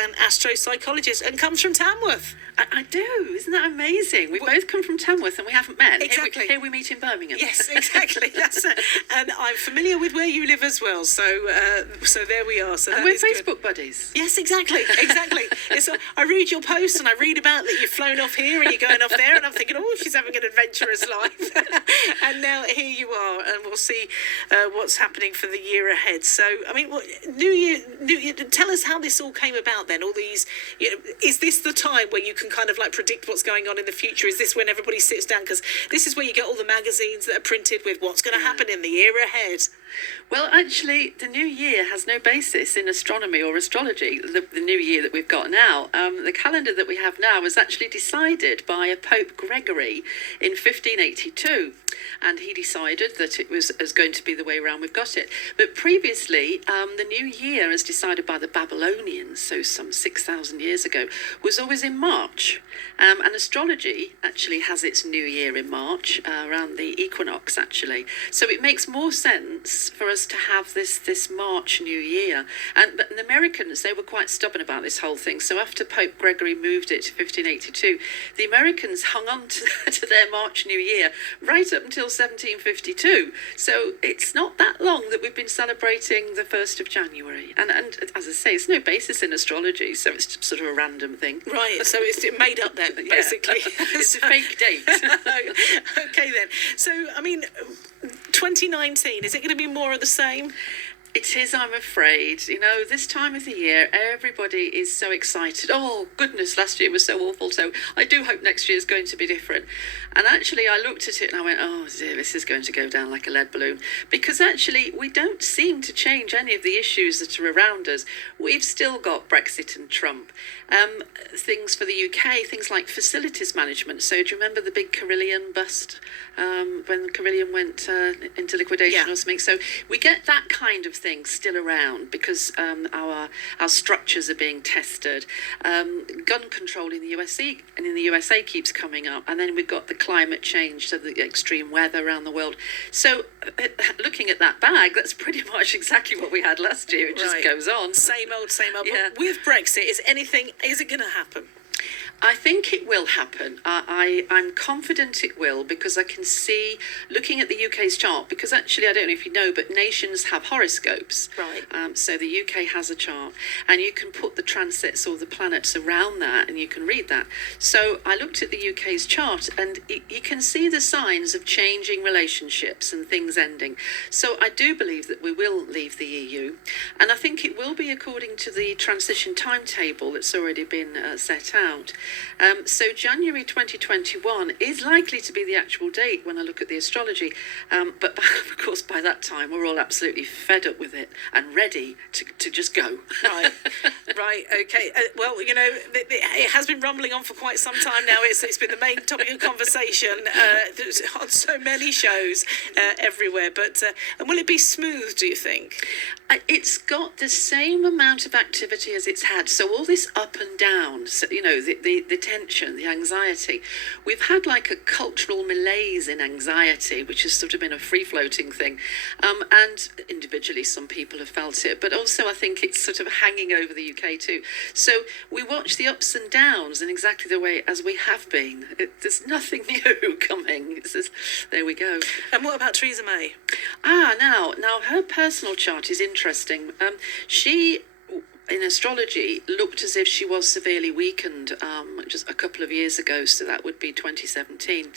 an astropsychologist, and comes from Tamworth. I do. Isn't that amazing? We both come from Tamworth and we haven't met. Exactly. Here we meet in Birmingham. Yes, exactly. That's it. And I'm familiar with where you live as well. So there we are. So and we're Facebook buddies. Yes, exactly. I read your posts and I read about that you've flown off here and you're going off there, and I'm thinking, oh, she's having an adventurous life. And now here you are, and we'll see what's happening for the year ahead. So, I mean, New Year. Tell us how this all came about. Then all these. Is this the time where you can kind of like predict what's going on in the future? Is this when everybody sits down? Because this is where you get all the magazines that are printed with what's going to happen in the year ahead. Well, actually, the new year has no basis in astronomy or astrology, the new year that we've got now. The calendar that we have now was actually decided by a Pope Gregory in 1582. And he decided that it was going to be the way around we've got it. But previously, the new year, as decided by the Babylonians, so some 6,000 years ago, was always in March. And astrology actually has its new year in March, around the equinox, actually. So it makes more sense for us to have this March New Year. But the Americans, they were quite stubborn about this whole thing. So after Pope Gregory moved it to 1582, the Americans hung on to their March New Year right up until 1752. So it's not that long that we've been celebrating the 1st of January. And as I say, it's no basis in astrology, so it's just sort of a random thing. Right, so it's made up then, basically. It's a fake date. Okay then. So, I mean, 2019, is it going to be more of the same? It is, I'm afraid. You know, this time of the year, everybody is so excited. Oh, goodness, last year was so awful. So I do hope next year is going to be different. And actually, I looked at it and I went, oh, dear, this is going to go down like a lead balloon. Because actually, we don't seem to change any of the issues that are around us. We've still got Brexit and Trump. Things for the UK, things like facilities management. So do you remember the big Carillion bust when Carillion went into liquidation or something? So we get that kind of thing still around because our structures are being tested. Gun control in the USA keeps coming up, and then we've got the climate change, so the extreme weather around the world. So looking at that bag, that's pretty much exactly what we had last year. It just goes on. Same old. Yeah. But with Brexit, is it going to happen? I think it will happen. I'm confident it will, because I can see, looking at the UK's chart, because actually, I don't know if you know, but nations have horoscopes. Right. So the UK has a chart, and you can put the transits or the planets around that, and you can read that. So I looked at the UK's chart, and you can see the signs of changing relationships and things ending. So I do believe that we will leave the EU, and I think it will be according to the transition timetable that's already been set out. So January 2021 is likely to be the actual date when I look at the astrology. But of course, by that time, we're all absolutely fed up with it and ready to just go. Right, okay. Well, you know, it has been rumbling on for quite some time now. It's been the main topic of conversation on so many shows everywhere. But and will it be smooth, do you think? It's got the same amount of activity as it's had. So all this up and down, so, you know, the tension, the anxiety. We've had like a cultural malaise in anxiety, which has sort of been a free-floating thing. And individually, some people have felt it. But also, I think it's sort of hanging over the UK too. So we watch the ups and downs in exactly the way as we have been. There's nothing new coming. It's just, there we go. And what about Theresa May? Now her personal chart is interesting. She, in astrology, looked as if she was severely weakened just a couple of years ago, so that would be 2017.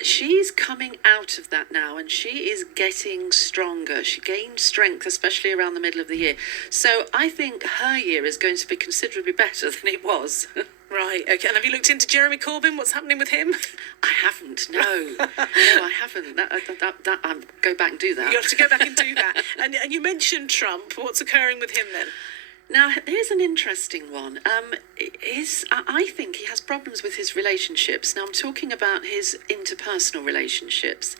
She's coming out of that now, and she is getting stronger. She gained strength, especially around the middle of the year. So I think her year is going to be considerably better than it was. Right, okay. And have you looked into Jeremy Corbyn? What's happening with him? I haven't, no. No, I haven't. Go back and do that. You have to go back and do that. And you mentioned Trump. What's occurring with him then? Now, here's an interesting one. I think he has problems with his relationships. Now, I'm talking about his interpersonal relationships,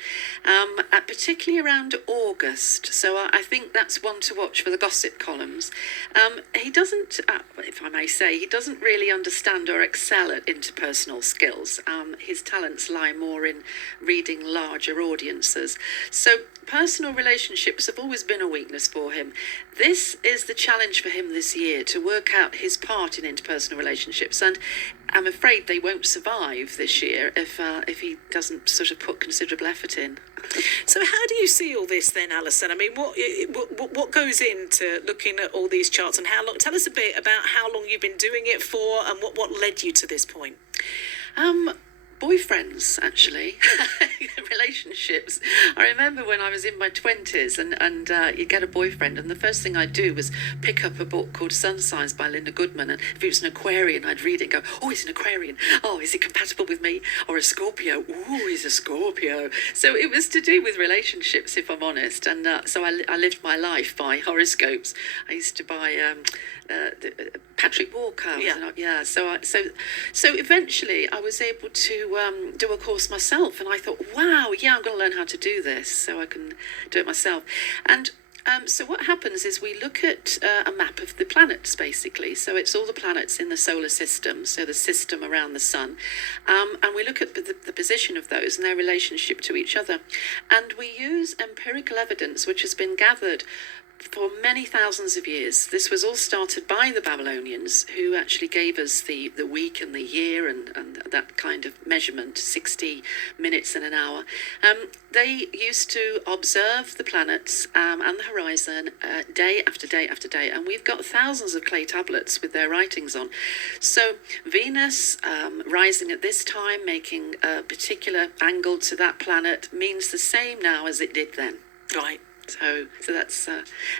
particularly around August. So I think that's one to watch for the gossip columns. He doesn't, if I may say, he doesn't really understand or excel at interpersonal skills. His talents lie more in reading larger audiences. So personal relationships have always been a weakness for him. This is the challenge for him this year, to work out his part in interpersonal relationships, and I'm afraid they won't survive this year if he doesn't sort of put considerable effort in. So how do you see all this then, Alison? I mean, what goes into looking at all these charts, and how long? Tell us a bit about how long you've been doing it for, and what led you to this point. Boyfriends, actually. Relationships. I remember when I was in my 20s and you get a boyfriend, and the first thing I'd do was pick up a book called Sun Signs by Linda Goodman, and if it was an Aquarian, I'd read it and go, oh, he's an Aquarian. Oh, is he compatible with me? Or a Scorpio? Ooh, he's a Scorpio. So it was to do with relationships, if I'm honest, and so I lived my life by horoscopes. I used to buy Patrick Walker. So eventually I was able to do a course myself, and I thought, wow, yeah, I'm going to learn how to do this so I can do it myself. And so what happens is we look at a map of the planets, basically. So it's all the planets in the solar system, so the system around the sun. And we look at the position of those and their relationship to each other. And we use empirical evidence, which has been gathered for many thousands of years. This was all started by the Babylonians, who actually gave us the week and the year and that kind of measurement, 60 minutes and an hour. They used to observe the planets and the horizon day after day after day, and we've got thousands of clay tablets with their writings on. So Venus rising at this time, making a particular angle to that planet, means the same now as it did then. Right. So that's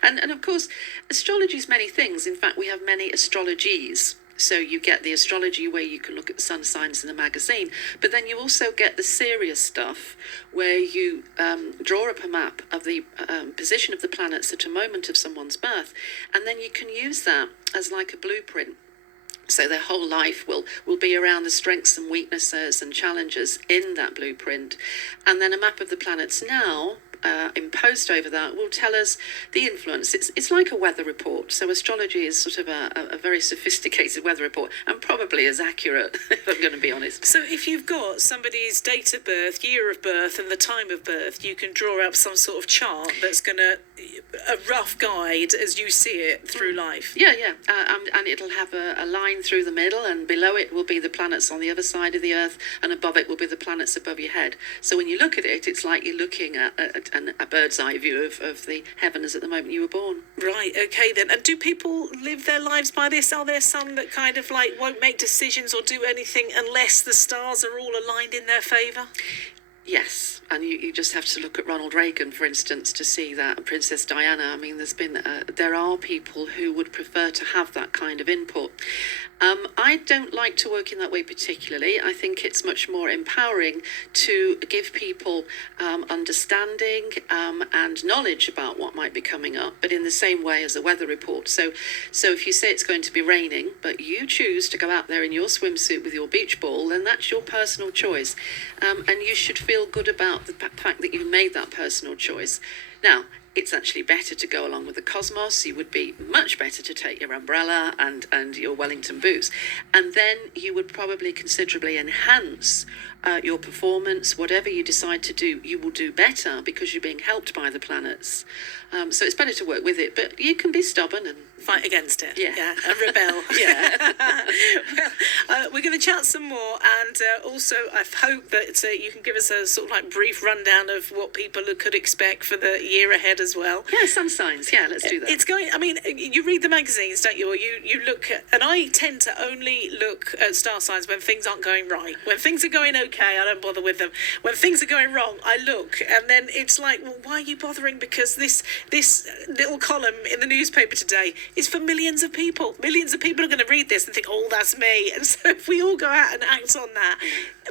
and of course, astrology is many things. In fact, we have many astrologies. So you get the astrology where you can look at the sun signs in the magazine, but then you also get the serious stuff where you draw up a map of the position of the planets at a moment of someone's birth, and then you can use that as like a blueprint. So their whole life will be around the strengths and weaknesses and challenges in that blueprint. And then a map of the planets now, imposed over that, will tell us the influence. It's like a weather report. So astrology is sort of a very sophisticated weather report, and probably as accurate, if I'm going to be honest. So if you've got somebody's date of birth, year of birth, and the time of birth, you can draw up some sort of chart that's going to, a rough guide as you see it through life. Yeah. And it'll have a line through the middle, and below it will be the planets on the other side of the Earth, and above it will be the planets above your head. So when you look at it, it's like you're looking at a bird's eye view of the heavens at the moment you were born. Right, okay then. And do people live their lives by this? Are there some that kind of like won't make decisions or do anything unless the stars are all aligned in their favour? Yes, and you just have to look at Ronald Reagan, for instance, to see that, Princess Diana. I mean, there are people who would prefer to have that kind of input. I don't like to work in that way particularly. I think it's much more empowering to give people understanding and knowledge about what might be coming up, but in the same way as a weather report. So if you say it's going to be raining, but you choose to go out there in your swimsuit with your beach ball, then that's your personal choice. And you should feel good about the fact that you've made that personal choice. Now, it's actually better to go along with the cosmos. You would be much better to take your umbrella and your Wellington boots. And then you would probably considerably enhance your performance. Whatever you decide to do, you will do better because you're being helped by the planets. So it's better to work with it, but you can be stubborn and fight against it. Yeah. And rebel. Yeah. Well, we're going to chat some more, and also I hope that you can give us a sort of like brief rundown of what people could expect for the year ahead as well. Yeah, sun signs. Yeah, let's do that. It's going. I mean, you read the magazines, don't you? Or you look at, and I tend to only look at star signs when things aren't going right. When things are going okay, I don't bother with them. When things are going wrong, I look, and then it's like, well, why are you bothering? Because this little column in the newspaper today is for millions of people. Millions of people are going to read this and think, oh, that's me. And so if we all go out and act on that,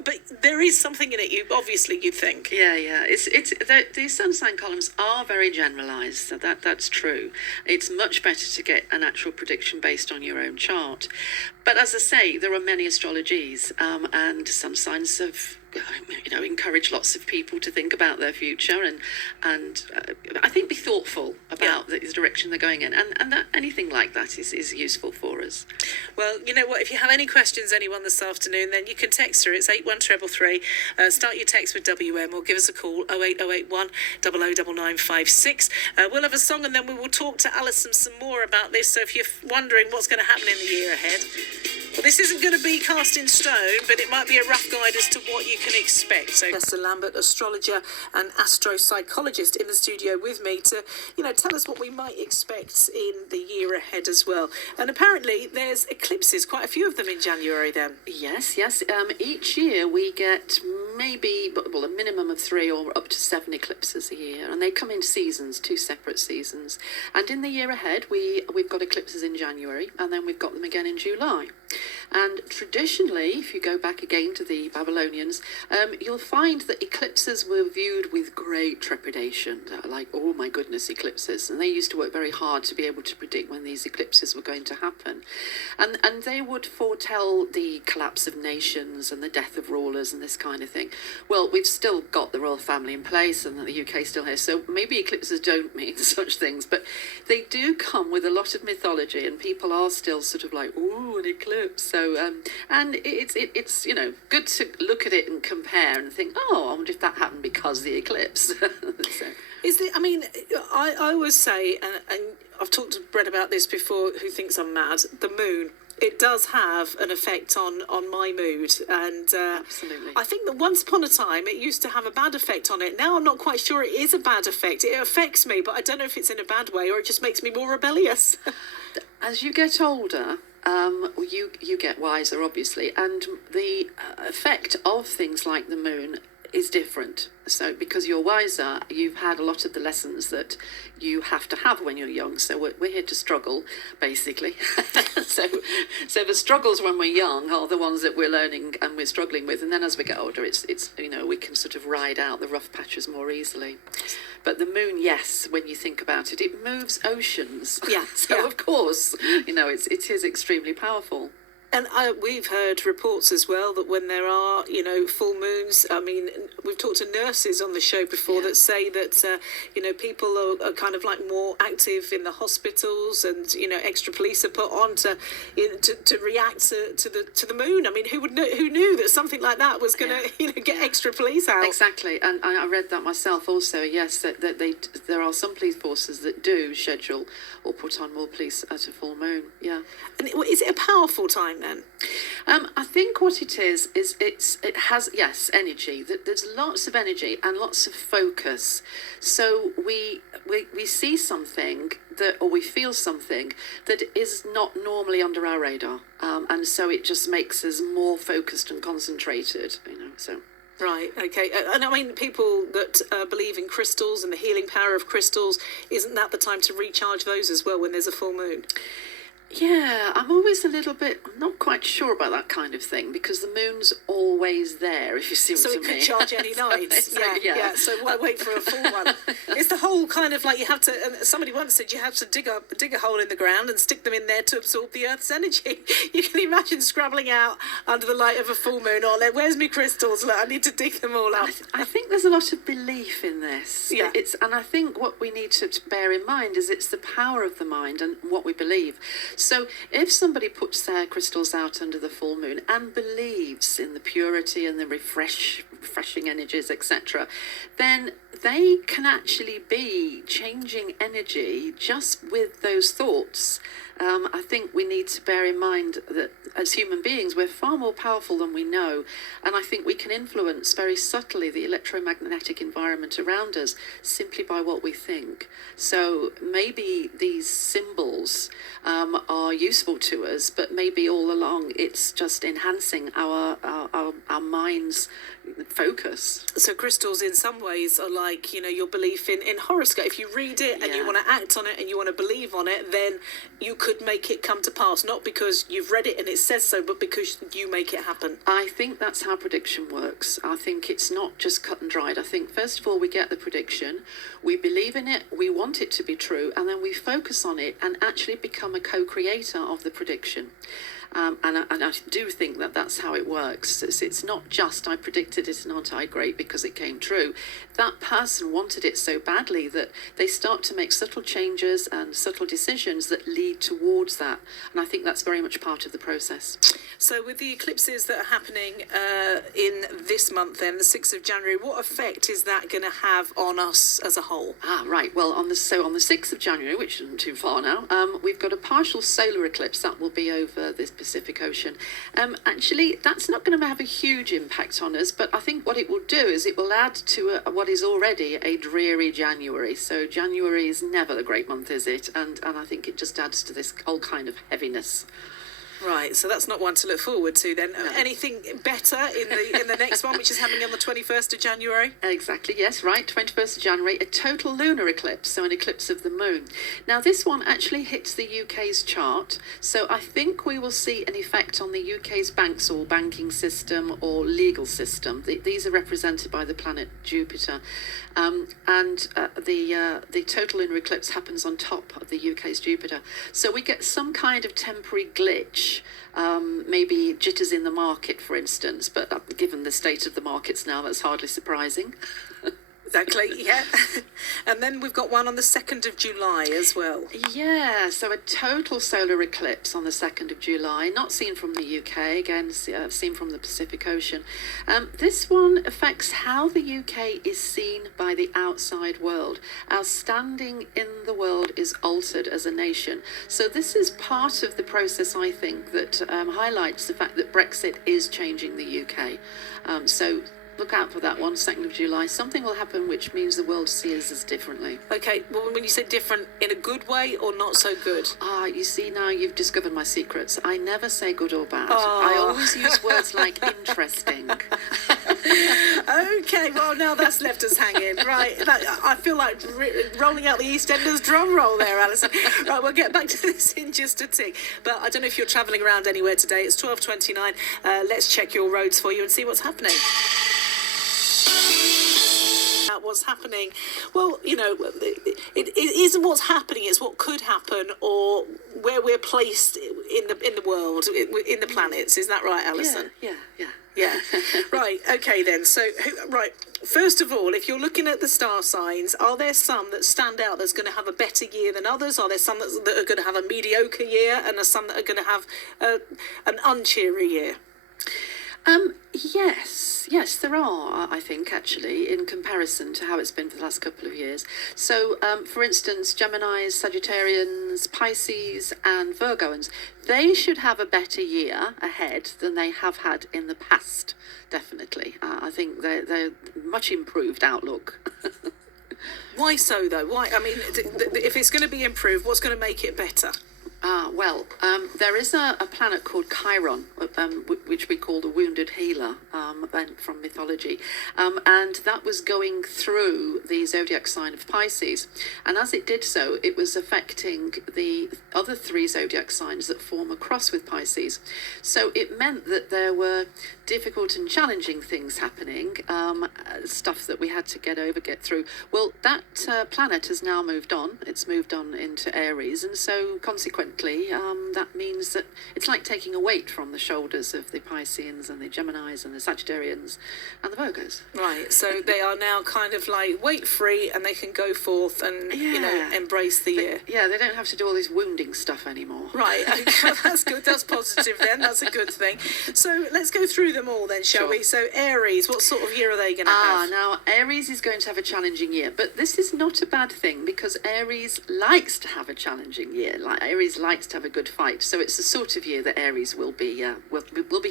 but there is something in it. You think. Yeah. The sun sign columns are very generalised. So that's true. It's much better to get an actual prediction based on your own chart. But as I say, there are many astrologies, and sun signs have encourage lots of people to think about their future and I think be thoughtful about the direction they're going in, and that anything like that is useful for us. Well, you know what? If you have any questions, anyone this afternoon, then you can text her. It's 81333. Start your text with WM or give us a call 08081 009956. We'll have a song and then we will talk to Alison some more about this. So if you're wondering what's going to happen in the year ahead, well, this isn't going to be cast in stone, but it might be a rough guide as to what you can expect. So, Chester-Lambert, astrologer and astropsychologist, in the studio with me to, tell us what we might expect in the year ahead as well. And apparently, there's eclipses, quite a few of them in January. Then, yes. Each year we get maybe a minimum of 3 or up to 7 eclipses a year, and they come in seasons, 2 separate seasons. And in the year ahead, we've got eclipses in January, and then we've got them again in July. And traditionally, if you go back again to the Babylonians, you'll find that eclipses were viewed with great trepidation, like, oh my goodness, eclipses. And they used to work very hard to be able to predict when these eclipses were going to happen. And they would foretell the collapse of nations and the death of rulers and this kind of thing. Well, we've still got the royal family in place and the UK still here, so maybe eclipses don't mean such things, but they do come with a lot of mythology, and people are still sort of like, ooh, an eclipse. So, and it's good to look at it and compare and think, oh, I wonder if that happened because of the eclipse. So. I always say, and I've talked to Brett about this before, who thinks I'm mad, the moon. It does have an effect on my mood, and Absolutely. I think that once upon a time it used to have a bad effect on it. Now I'm not quite sure it is a bad effect. It affects me, but I don't know if it's in a bad way or it just makes me more rebellious. As you get older, you get wiser, obviously, and the effect of things like the moon is different. So because you're wiser, you've had a lot of the lessons that you have to have when you're young. So we're here to struggle, basically. so the struggles when we're young are the ones that we're learning and we're struggling with. And then as we get older, it's we can sort of ride out the rough patches more easily. But the moon, yes, when you think about it, it moves oceans. Yeah. So of course, it is extremely powerful. And we've heard reports as well that when there are, full moons, we've talked to nurses on the show before that say that, people are kind of like more active in the hospitals, and, extra police are put on to react to the moon. I mean, who knew that something like that was going to, get extra police out? Exactly. And I read that myself also, yes, that there are some police forces that do schedule or put on more police at a full moon, yeah. And is it a powerful time then? I think what it is it has, yes, energy. There's lots of energy and lots of focus. So we see something or we feel something that is not normally under our radar, and so it just makes us more focused and concentrated. So. Right, okay. And people that believe in crystals and the healing power of crystals, isn't that the time to recharge those as well when there's a full moon? Yeah, I'm always I'm not quite sure about that kind of thing, because the moon's always there, if you see what I mean. So it could charge any night. Yeah. So why wait for a full one? It's the whole kind of like you have to, somebody once said you have to dig a hole in the ground and stick them in there to absorb the Earth's energy. You can imagine scrabbling out under the light of a full moon, where's my crystals? Look, I need to dig them all up. I think there's a lot of belief in this. Yeah. And I think what we need to bear in mind is it's the power of the mind and what we believe. So if somebody puts their crystals out under the full moon and believes in the purity and the refreshing energies, etc., then they can actually be changing energy just with those thoughts. I think we need to bear in mind that as human beings, we're far more powerful than we know. And I think we can influence very subtly the electromagnetic environment around us simply by what we think. So maybe these symbols are useful to us, but maybe all along it's just enhancing our mind's focus. So crystals in some ways are like, your belief in horoscope. If you read it and you want to act on it and you want to believe on it, then you could make it come to pass, not because you've read it and it says so, but because you make it happen. I think that's how prediction works. I think it's not just cut and dried. I think first of all we get the prediction, we believe in it, we want it to be true, and then we focus on it and actually become a co-creator of the prediction. And I do think that that's how it works. It's not just I predicted it and aren't I great because it came true. That person wanted it so badly that they start to make subtle changes and subtle decisions that lead towards that. And I think that's very much part of the process. So with the eclipses that are happening in this month then, the 6th of January, what effect is that going to have on us as a whole? Right. Well, on the 6th of January, which isn't too far now, we've got a partial solar eclipse that will be over the Pacific Ocean. Actually, that's not going to have a huge impact on us, but I think what it will do is it will add to what is already a dreary January. So January is never a great month, is it? And I think it just adds to this whole kind of heaviness. Right, so that's not one to look forward to then. No. Anything better in the next one, which is happening on the 21st of January? Exactly, yes, right, 21st of January, a total lunar eclipse, so an eclipse of the moon. Now, this one actually hits the UK's chart, so I think we will see an effect on the UK's banks or banking system or legal system. These are represented by the planet Jupiter. The total lunar eclipse happens on top of the UK's Jupiter. So we get some kind of temporary glitch, maybe jitters in the market, for instance, but given the state of the markets now, that's hardly surprising. Exactly, yeah. And then we've got one on the 2nd of July as well. Yeah, so a total solar eclipse on the 2nd of July, not seen from the UK, again, seen from the Pacific Ocean. This one affects how the UK is seen by the outside world. Our standing in the world is altered as a nation. So this is part of the process, I think, that highlights the fact that Brexit is changing the UK. So look out for that one, 2nd of July. Something will happen which means the world sees us differently. Okay, well, when you say different, in a good way or not so good? You see, now you've discovered my secrets. I never say good or bad. Oh. I always use words like interesting. Okay, well, now that's left us hanging. Right, I feel like rolling out the EastEnders drum roll there, Alison. Right, we'll get back to this in just a tick. But I don't know if you're travelling around anywhere today. It's 12:29. Let's check your roads for you and see what's happening. What's happening? Well, it isn't what's happening, it's what could happen or where we're placed in the world, in the planets. Is that right, Alison? Yeah. Right, okay then. So, right, first of all, if you're looking at the star signs, are there some that stand out that's going to have a better year than others? Are there some that are going to have a mediocre year and are some that are going to have an uncheery year? Yes, there are, I think, actually, in comparison to how it's been for the last couple of years. So, for instance, Geminis, Sagittarians, Pisces and Virgoans, they should have a better year ahead than they have had in the past, definitely. I think they're much improved outlook. Why so, though? Why? I mean, if it's going to be improved, what's going to make it better? There is a planet called Chiron, which we call the wounded healer, from mythology, and that was going through the zodiac sign of Pisces, and as it did so, it was affecting the other three zodiac signs that form across with Pisces. So it meant that there were difficult and challenging things happening, stuff that we had to get through. Well, that planet has now moved on. It's moved on into Aries, and so consequently, that means that it's like taking a weight from the shoulders of the Pisceans and the Geminis and the Sagittarians and the Virgos. Right, so they are now kind of like weight-free and they can go forth and, embrace the year. Yeah, they don't have to do all this wounding stuff anymore. Right, okay, that's good. That's positive then. That's a good thing. So let's go through them all then, shall we? So Aries, what sort of year are they going to have? Now Aries is going to have a challenging year, but this is not a bad thing because Aries likes to have a challenging year. Like Aries likes to have a good fight, so it's the sort of year that Aries will be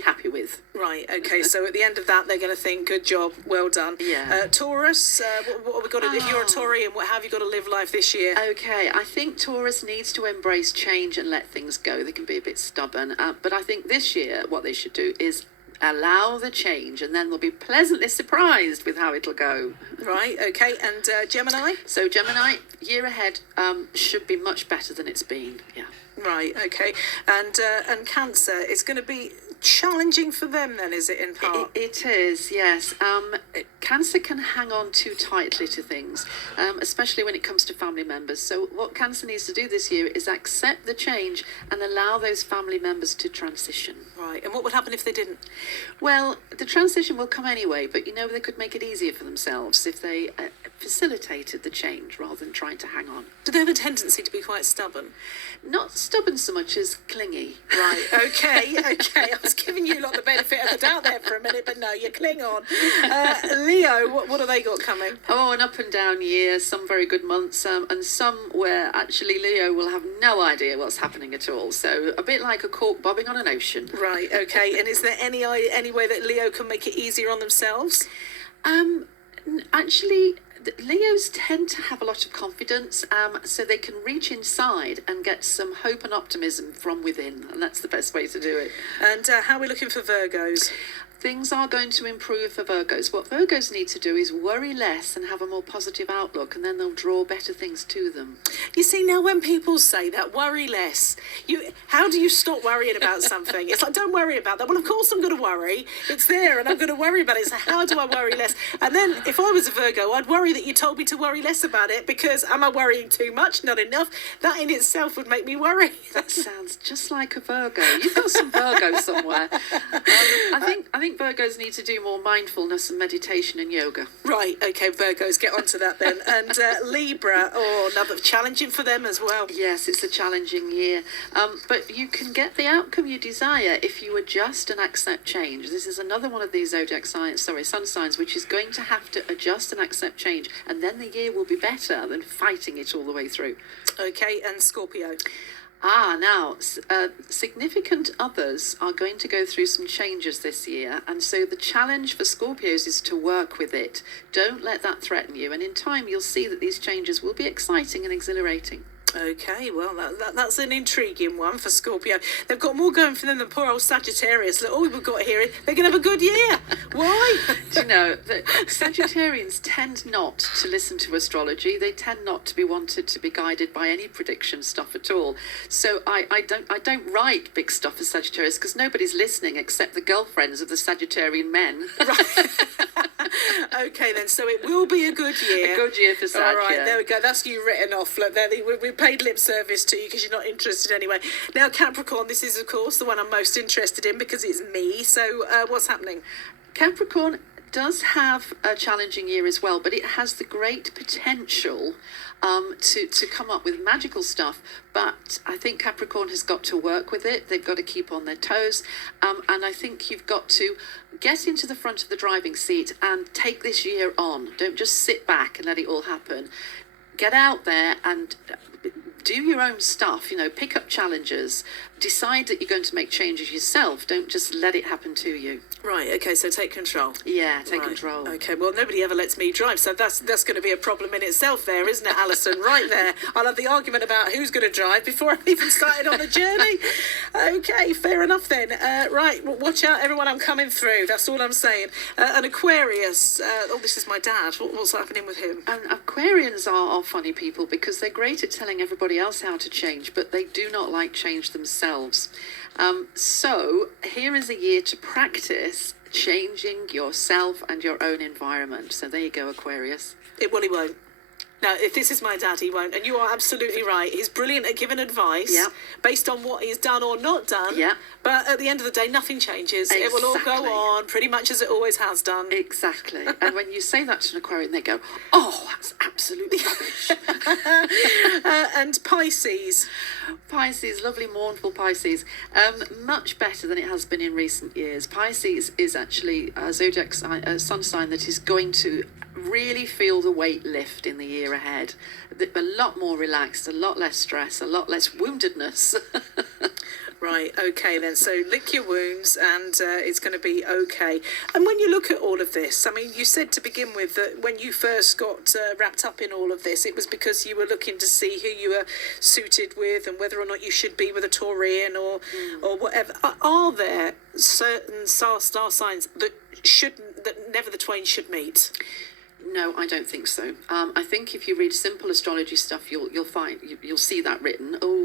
happy with. Right, okay, so at the end of that, they're going to think, good job, well done. Yeah. Taurus, what have we got to do? If you're a Taurian, what have you got to live life this year? Okay, I think Taurus needs to embrace change and let things go. They can be a bit stubborn, but I think this year what they should do is allow the change, and then they'll be pleasantly surprised with how it'll go. Right, okay, and Gemini? So Gemini, year ahead, should be much better than it's been, yeah. Right, okay, and Cancer, it's going to be challenging for them then, is it, in part? It is, yes. Cancer can hang on too tightly to things, especially when it comes to family members. So what Cancer needs to do this year is accept the change and allow those family members to transition. Right, and what would happen if they didn't? Well, the transition will come anyway, but they could make it easier for themselves if they facilitated the change rather than trying to hang on. Do they have a tendency to be quite stubborn? Not stubborn so much as clingy. Right, okay. I was giving you the benefit of the doubt there for a minute, but no, you cling on. Leo, what have they got coming? Oh, an up and down year, some very good months, and some where actually Leo will have no idea what's happening at all. So a bit like a cork bobbing on an ocean. Right, okay. And is there any way that Leo can make it easier on themselves? Actually, Leos tend to have a lot of confidence, so they can reach inside and get some hope and optimism from within, and that's the best way to do it. And how are we looking for Virgos? Things are going to improve for Virgos. What Virgos need to do is worry less and have a more positive outlook, and then they'll draw better things to them. You see, now when people say that, worry less, how do you stop worrying about something? It's like, don't worry about that. Well, of course I'm going to worry. It's there and I'm going to worry about it. So how do I worry less? And then if I was a Virgo, I'd worry that you told me to worry less about it, because am I worrying too much? Not enough? That in itself would make me worry. That sounds just like a Virgo. You've got some Virgo somewhere. I think Virgos need to do more mindfulness and meditation and yoga. Right, okay, Virgos, get onto that then. And Libra, another challenging for them as well. Yes, it's a challenging year. But you can get the outcome you desire if you adjust and accept change. This is another one of these sun signs, which is going to have to adjust and accept change. And then the year will be better than fighting it all the way through. Okay, and Scorpio. Now, significant others are going to go through some changes this year, and so the challenge for Scorpios is to work with it. Don't let that threaten you, and in time you'll see that these changes will be exciting and exhilarating. Okay, well, that's an intriguing one for Scorpio. They've got more going for them than poor old Sagittarius. Look, all we've got here is they're going to have a good year. Why? Do you know that Sagittarians tend not to listen to astrology? They tend not to be wanted to be guided by any prediction stuff at all. So I don't write big stuff for Sagittarius because nobody's listening except the girlfriends of the Sagittarian men. Right. Okay, then. So it will be a good year. A good year for Sag. All right, there we go. That's you written off. Look, there we paid lip service to you because you're not interested anyway. Now, Capricorn, this is, of course, the one I'm most interested in because it's me. So what's happening? Capricorn does have a challenging year as well, but it has the great potential to come up with magical stuff. But I think Capricorn has got to work with it. They've got to keep on their toes. And I think you've got to get into the front of the driving seat and take this year on. Don't just sit back and let it all happen. Get out there and do your own stuff, pick up challenges, decide that you're going to make changes yourself. Don't just let it happen to you. Right, okay, so take control. Yeah, take control. Okay, well, nobody ever lets me drive, so that's going to be a problem in itself there, isn't it, Alison? Right there. I'll have the argument about who's going to drive before I've even started on the journey. Okay, fair enough then. Right, well, watch out, everyone, I'm coming through. That's all I'm saying. An Aquarius. This is my dad. What's happening with him? And Aquarians are funny people because they're great at telling everybody else how to change, but they do not like change themselves. So here is a year to practice changing yourself and your own environment. So there you go, Aquarius. He won't. No, if this is my dad, he won't. And you are absolutely right. He's brilliant at giving advice based on what he's done or not done. Yeah. But at the end of the day, nothing changes. Exactly. It will all go on pretty much as it always has done. Exactly. And when you say that to an Aquarian, they go, oh, that's absolutely rubbish. And Pisces. Pisces, lovely, mournful Pisces. Much better than it has been in recent years. Pisces is actually a zodiac sign, a sun sign that is going to really feel the weight lift in the year ahead. A lot more relaxed, a lot less stress, a lot less woundedness. Right, okay then. So lick your wounds and it's going to be okay. And when you look at all of this, I mean, you said to begin with that when you first got wrapped up in all of this, it was because you were looking to see who you were suited with and whether or not you should be with a Taurian or whatever. Are there certain star signs that never the twain should meet? No, I don't think so. I think if you read simple astrology stuff, you'll see that written. Oh,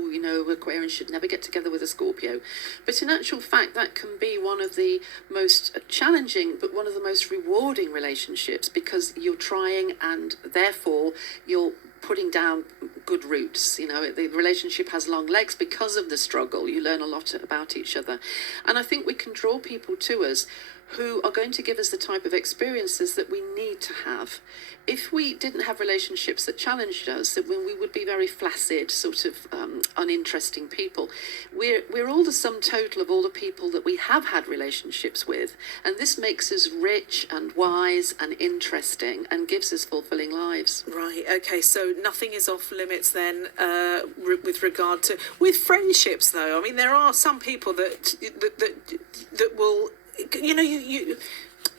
Aquarians should never get together with a Scorpio. But in actual fact, that can be one of the most challenging, but one of the most rewarding relationships, because you're trying, and therefore you're putting down good roots. The relationship has long legs because of the struggle. You learn a lot about each other, and I think we can draw people to us who are going to give us the type of experiences that we need to have. If we didn't have relationships that challenged us, that when we would be very flaccid, sort of uninteresting people. We're all the sum total of all the people that we have had relationships with, and this makes us rich and wise and interesting and gives us fulfilling lives. Right, okay, so nothing is off limits then with regard to... With friendships, though, I mean, there are some people that will...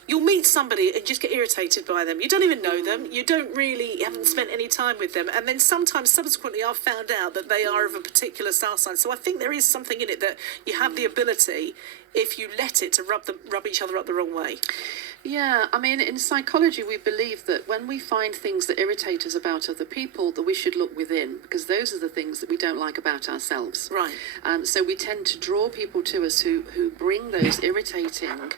You'll meet somebody and just get irritated by them. You don't even know them. You haven't spent any time with them. And then sometimes subsequently I've found out that they are of a particular star sign. So I think there is something in it that you have the ability, if you let it, to rub each other up the wrong way. Yeah, I mean, in psychology, we believe that when we find things that irritate us about other people, that we should look within, because those are the things that we don't like about ourselves. Right. So we tend to draw people to us who bring those irritating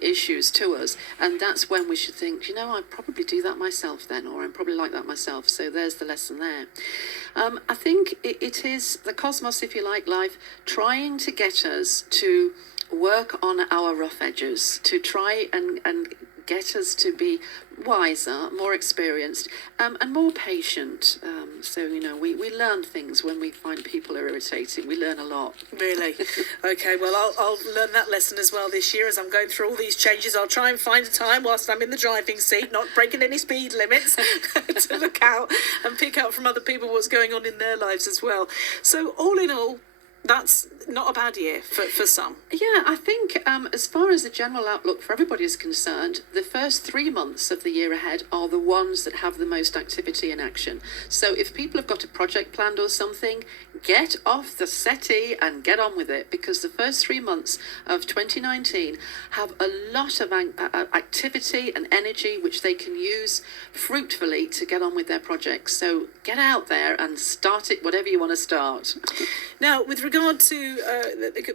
issues to us, and that's when we should think, I'd probably do that myself then, or I'm probably like that myself. So there's the lesson there. I think it is the cosmos, if you like, life, trying to get us to work on our rough edges, to try and get us to be wiser, more experienced, and more patient. So we learn things when we find people are irritating. We learn a lot. Really? Okay, well, I'll learn that lesson as well this year as I'm going through all these changes. I'll try and find a time whilst I'm in the driving seat, not breaking any speed limits, to look out and pick up from other people what's going on in their lives as well. So all in all, that's not a bad year for some. Yeah, I think as far as the general outlook for everybody is concerned, the first 3 months of the year ahead are the ones that have the most activity and action. So if people have got a project planned or something, get off the settee and get on with it, because the first 3 months of 2019 have a lot of activity and energy which they can use fruitfully to get on with their projects. So get out there and start it, whatever you want to start. Now, with regard to,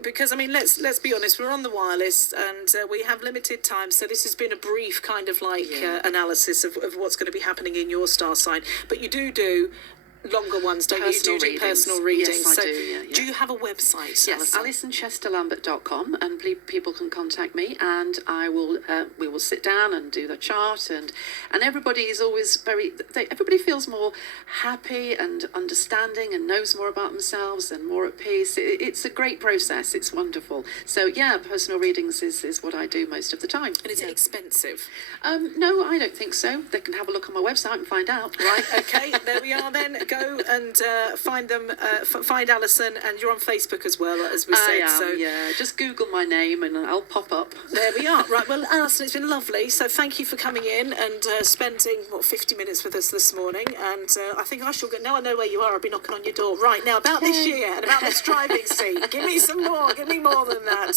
because I mean, let's be honest, we're on the wireless and we have limited time, so this has been a brief kind of analysis of what's going to be happening in your star sign. But you do longer ones, don't you? You do personal readings. Yes, I do, yeah. Do you have a website, Yes, AlisonChester-Lambert.com, and people can contact me, and we will sit down and do the chart, and everybody is always everybody feels more happy and understanding and knows more about themselves and more at peace. It's a great process. It's wonderful. So yeah, personal readings is what I do most of the time. And is it expensive? No, I don't think so. They can have a look on my website and find out. Right, okay, there we are then. Go and find them, find Alison, and you're on Facebook as well, as we said. I am, so yeah. Just Google my name and I'll pop up. There we are. Right, well, Alison, it's been lovely. So thank you for coming in and spending, 50 minutes with us this morning. And I think I shall go. Now I know where you are, I'll be knocking on your door. Right, now about this year and about this driving seat. Give me some more. Give me more than that.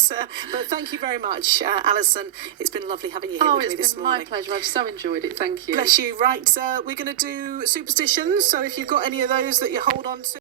But thank you very much, Alison. It's been lovely having you here with me this morning. It's been my pleasure. I've so enjoyed it. Thank you. Bless you. Right, we're going to do superstitions. So if you've got any of those that you hold on to.